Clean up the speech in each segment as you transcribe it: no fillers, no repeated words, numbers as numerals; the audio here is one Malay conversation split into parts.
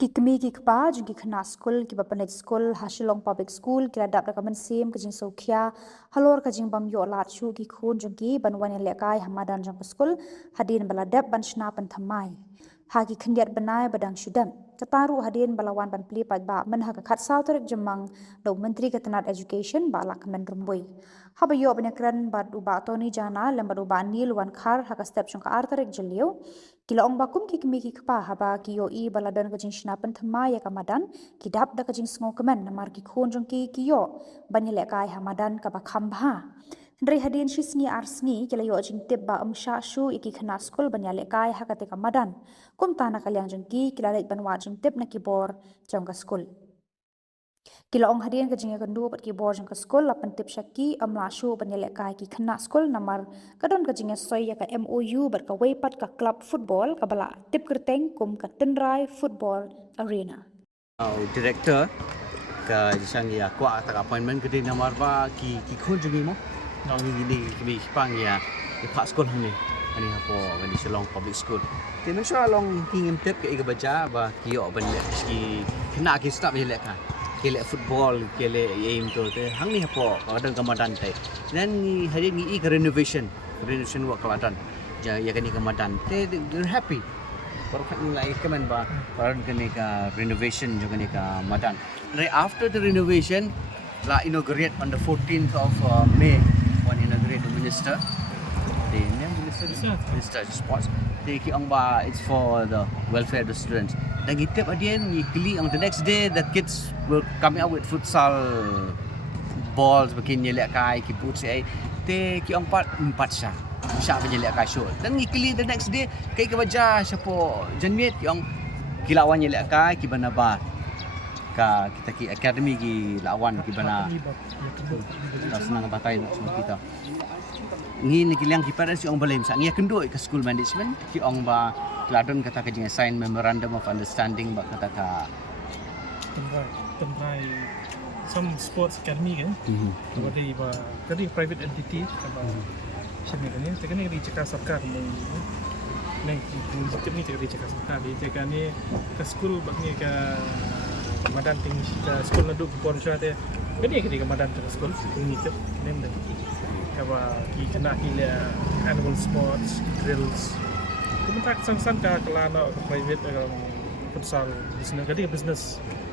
Kikmi kikpa jung Khynnah Skul kibapanet Skul Shillong Public School kiladap rakaman sim kajing sokhia halor kajing bam yo lat Shuh ki khun jung ki banwan lekai Madan jang Skul Hadien baladap ban Shna pan thamai hagi khendiat banai badang Shudam Tataru Hadien balawan ban pli ba man ha khat sauterik jemang do menteri ketenat education ba lakmen rumbui haba yo benekran bad uba toni jana lembar uba nil wan khar ha ka step jung ka artarik jelio kila ong bakum kikmi kikpa haba ki yo I baladan kajing Shna pan thamai ya ka Madan kidap da kajing sngo kemen namar ki khun jung ki yo ban lekai Madan ka ba Pynbha Ndrei Hadien shisni arsni kila yo jing tip ba Shuh iki Khynnah Skul banya lekai hakate ka Madan kum tana kalyang jeng ki kila lek ban wa jeng tip na Khubor jong ka Skul kila ong Hadien ka jing kandu pat Khubor jong ka Skul lapan tip shaki amla Shuh banya lekai ki Khynnah Skul namar kadon ka jing soy ya ka NEHU bat ka weipat ka club football ka bala tip kerteng kum ka tenrai football arena director ka jisang ya kwa ta appointment ke din namar ba ki khun jungi mo nong ni bi pang ya di pak sekolah ni ani apa di Shillong Public School ti men sha long hingim tip ke iga baca ba ki yo ban ki kena ki stop ye lek ka ki lek football ki lek aim to te hang ni apa kadang ka Madan te dan ni hari ni I renovation work keladan ya kan ni ka Madan te they're happy baru kan nilai kemen ba baru kan ni ka renovation juga ni ka Madan right after the renovation la inaugurate on the 14th of May when inaugurate the minister the name minister sports the ki ang ba it's for the welfare of the students dan kita Hadien ni kili on the next day the kids will come out with futsal balls begin nyelek kai ki put say te ki ang empat sya penyelek kai show dan ni kili the next day kai ke baja siapa janmit yang kilawan nyelek kai ki banabar ka kita ki academy ki lawan ki bana senang batai semua kita ni kilang ki parents yang boleh misal ni kendoi ke school management ki ong ba ladon kata ke jing sign memorandum of understanding ba kata ka tembrai some sports academy kan tadi private entity apa macam ni tekan ni dicakap sarkar ni ni cakap dicakap sarkar di tekan ni ke school bagni ke Madan tinggi ke school nadu Khuborjylla te gede ke Madan ke school tinggi te nem dah apa ki kena ile annual sports drills kita sang-sang ka kelana private futsal business gede business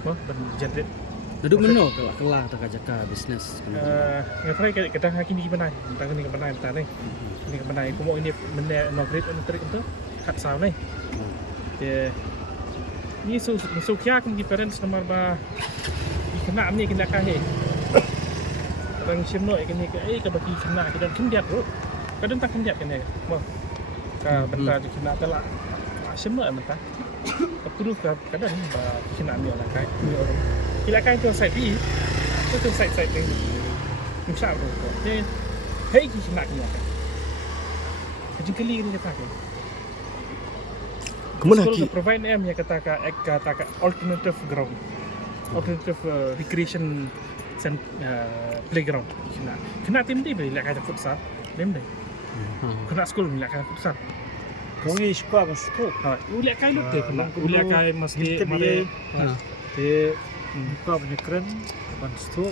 ben generate duduk meno kelah tak jaka business ngapai kadang hakini ki benai tang ni ke benai ta ni ni ke benai ko mo ini mene inaugurate untuk itu kat saw ni dia ni so kya kum ki parents nomor ba kena ni kena ka he orang simno ikni ke ka bagi kena ke dan kendiat ro kadang tak kendiat kena mo ka benda di kena tala simno menta perlu ka kadang ba kena ni orang kai ni orang kila kai tu side ni tu side ni misal ro ni hei ki kena ni ka kali ni kata ke School provide em yang kata alternative ground, alternative recreation playground. Kena tim dia beli kaya futsal, dem deh. Kena school beli kaya futsal. Kau ni sekolah masuk. Uli kaya lu deh, uli kaya mesti mari. Dia buka punya keren, masuk.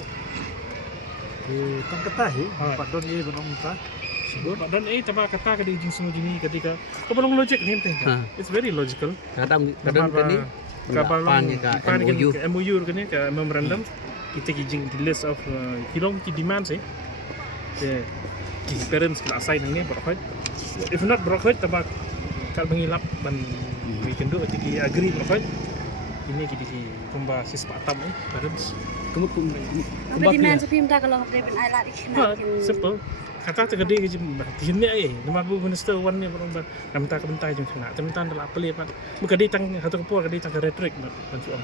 Kan kata he, padon ni benar muka. Dan coba kata ke di semua gini ketika kebalong logik ni penting. It's very logical. kadang ni Kabalong ke MOU ke ni ke memorandum kita kijing di list of Shillong ki demand sih. The parents kena assign ni berkhid. If not berkhid coba kalau mengilap dan we can do it agree berkhid. Ini kita Pynbha sepatam ni parents. Apa demand sa Pynbha kalau ngapre Ialeh di Simple. Kata tergede ke Khynnah nama bu minister wan ni berumbar namta ke bentai jeng Khynnah temtan dalam apel pat bukan di tang satu Khubor di tang rhetoric bantu om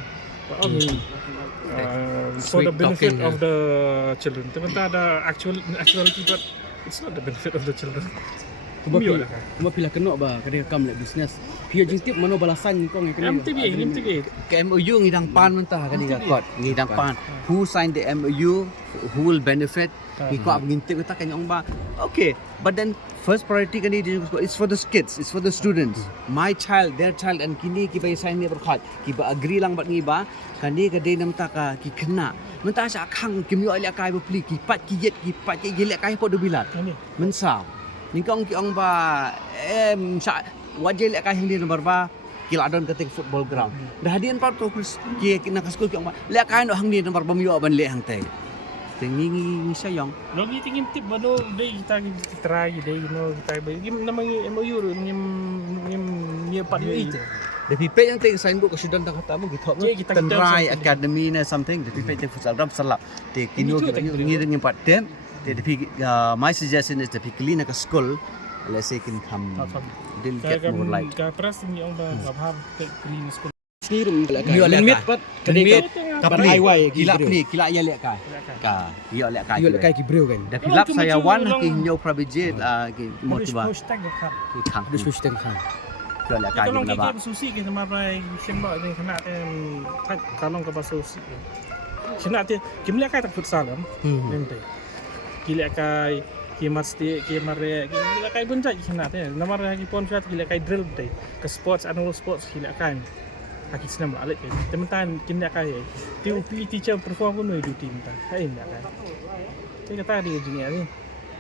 for the benefit of the children temtan ada actuality but it's not the benefit of the children Cuma pilih kena ba kadang kam le business. Pia jing tip mano balasan kau ngai kena. MTV. Ke MOU ngidang pan mentah kan dia kot. Ngidang pan. Who signed the MOU? Who will benefit? Ikut apa ngintip kita kan yang ba. Okay, but then first priority kan dia is for the kids, it's for the students. My child, their child and kini kiba sign ni berkhot. Kiba agree lang bat ngiba kan dia kadai nam ta ka ki khna. Mentah sa khang kim yo alek kai beli ki pat ki yet ki pat ki gelek kai po do bilat. Men sao. Ni kong ki ong ba sa wajel lek kai hang dia nomor ba kila don ketik football ground. Dah Hadien pa to ki nak school ki ong ba lek kai no hang dia nomor ba myo ban lek hang tai. Tingi sayang. Lo ngi tingin tip mano dei kita try dei no kita ba gim namang MOU ngim pat yo ite. The people yang tengok sign book sudah dah kata mo kita try academy na something. The people tengok futsal ram salap. Te kini ngir pat tem. My suggestion is the Khlem ka school, let's say can come, they'll get more light. Ka pras ni ong ba bab Khlem school. Limit pat limit tapi highway kila Ialeh kai. Ialeh kai ki breu kan. Da pilap saya wan ki nyo prabije ki motiva. Ki khang. Hashtag khang. Ialeh kai Kalau ni ba. kita susi kita mapai sembak ni kena kalau ka basusi. Kena te kimle kai tak futsal kan. Nanti. Gila kai masti mare gila kai bunja kena te namar lagi pon shot gila kai drill te ke sports annual sports gila kai aki senam alat ke teman kena kai tu teacher perform pun itu tim ta hai nak kan te kata dia jenis ni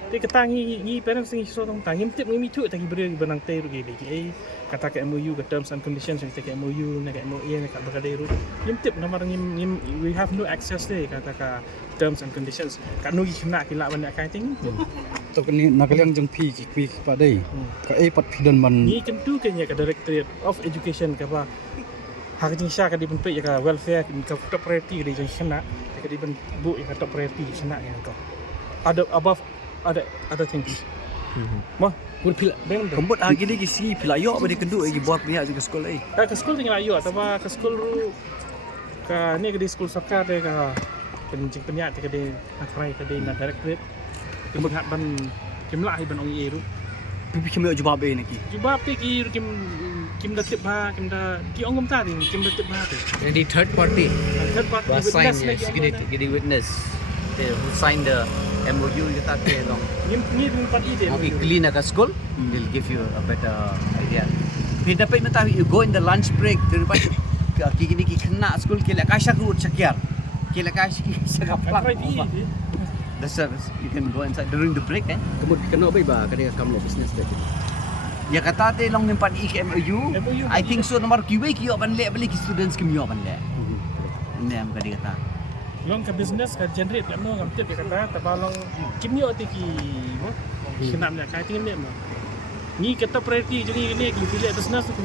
te kata ngi parents ngi so tong tang ngim tip ngi tu tak beri benang te rugi lagi kata ke MOU ke terms and conditions kita ke MOU nak MOU nak berkadai ru ngim tip namar ngim we have no access te kata ka terms and conditions kat nugi kena kila banyak kai ting to ni nakaliang jong pi pa dei ka pat pidon man ni kan tu kan ya ka directorate of education ka ba hak jing sha ka di benpe ya ka welfare ka top priority di jong kena ka di ben bu ya ka top priority kena ya ka ada above other things mah Kun pila kembut lagi ni si pila yo ba di keduk lagi buat pihak ke sekolah ai. Ka sekolah tinggal ayo atau ka sekolah ka ni ka di sekolah sakar de ka pencing penyak ka di nakrai ka di na directorate kembut hat ban kimlah ban ong yeru Pipi kami jawab be ni ki. Jawab pe ki kim da tip ba kim da ki ong ta din kim da tip ba te. Jadi third party was sign security witness who signed the MOU kita ke long. Ni party de. If clean at school, they'll give you a better idea. Pindah pe mentah you go in the lunch break daripada kini ki kena school kila kasih root sekiar. Kila kasih sekaplang. The service you can go inside during the break kemudian kena apa ba kadang kamu business dia ya kata te long nimpat MOU I think so nomor kiwe ki yo ban le beli ki students ki yo ban le ni am kadi kata long ka business ka generate la no ngam tip kata tabalong kimyo te ki mo kinam ya kai tingin mo ni kata priority jadi ni ki pilih business tu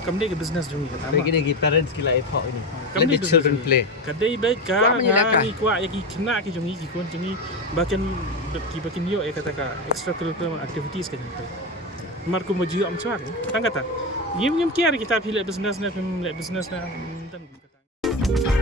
kamde ke business jung kata lagi ni parents ki la ethok ini let the children play kadai baik ka ni kwa ya ki kena ki jung ki kon jung bakan yo ya kata ka extracurricular activities kan marko mo jiyo am char tang kata yim kiar kita pilih business na dan kata